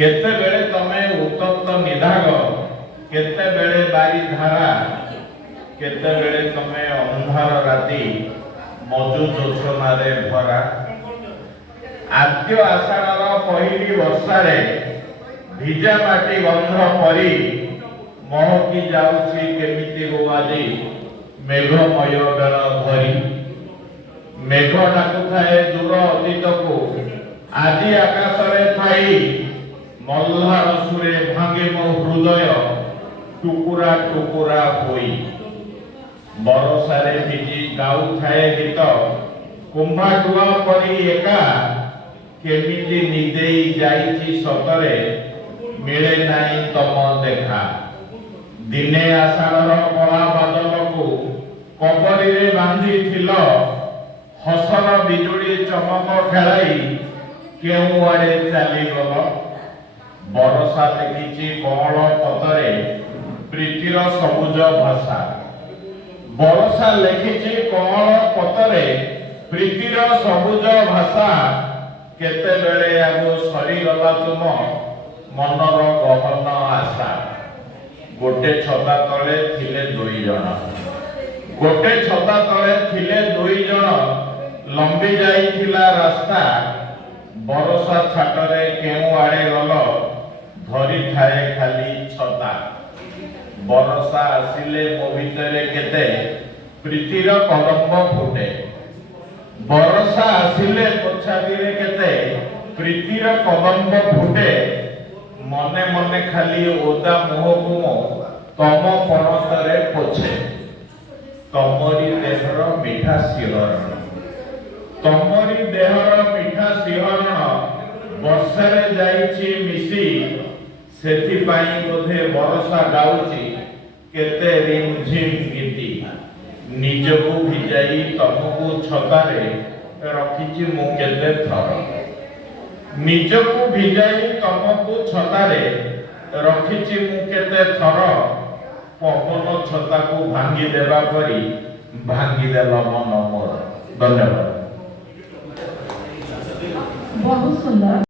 केते बेले तमे उत्तप्त निधाग केते बेले बारी धारा केते बेले तमे अंधार राति मजु जोछनारे भरा आद्य आषाढ़ पहली वर्षारे भिजा माटी गंध परी महकी जाउछि केमिति गोवाली मेघमय बेल धरी मेघ डाकुथाए दूर अतीत को आदि आकाशरे थाई मल्हार सुरे भांगे मो हृदय टुकुरा टुकुरा होई बरसारे भिजी गाउथाए गीत कुंभाटुआ परी एका केमिति निदेई जाइछि सतरे मिले नाही तम देखा दिने आषाढ़ कला बादल को कबरी रे बांधी थिल हसर बिजुली चमक खेलाई केउ आड़े चली गल बरसा देखिछि कमल पतरे प्रीतिर सबुज भाषा बरसा लेखिछि कमल पतरे प्रीतिर सबुज भाषा केते बेले आगो सरी गला तुम मनर गहन आशा गोटे छता तले थिले दुई जण गोटे छता तले थिले दुई जण लंबी जाइथिला रास्ता बरसा छाटरे केउ आड़े गल धरी थाए खाली छता बरसा आसिले मो भितरे केते प्रीतिर कदम्ब फुटे बरसा आसिले पोछादिरे केते प्रीतिर कदम्ब फुटे मने मने खाली ओदा मुहकु मो तम पणतरे पोछे तमरी देहर मिठा सिहरण तमरी देहर मिठा सिहरण वर्षारे जाइछि मिसी सेथि पाई बोधे बरसा गाउछि केते रिमझिम गीति निजको भिजाई तमको छतारे रखिछि मु केते थर निजको भिजाई तमको छतारे रखिछि मु केते थर पवन छता को भांगी देबा परी भांगी देला मन मोर धन्यवाद। बहुत सुंदर।